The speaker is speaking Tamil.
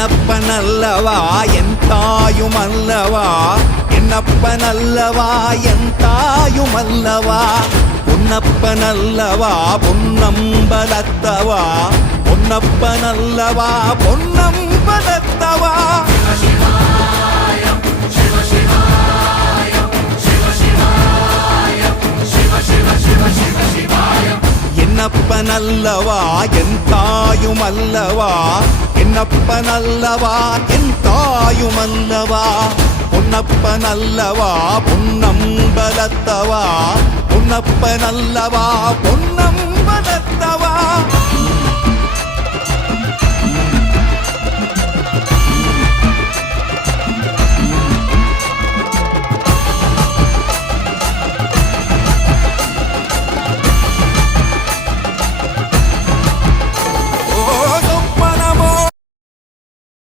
என்னப்பனல்லவா என் தாயுமல்லவா, என்னப்பனல்லவா என் தாயுமல்லவா, பொன்னப்பனல்லவா பொன்னம்பலத்தவா, பொன்னப்பனல்லவா பொன்னம்பலத்தவா. என்னப்பனல்லவா என் தாயுமல்லவா, என்னப்பனல்லவா என் தாயுமல்லவா, பொன்னப்பனல்லவா பொன்னம்பலத்தவா, பொன்னப்பனல்லவா பொன்னம்பலத்தவா.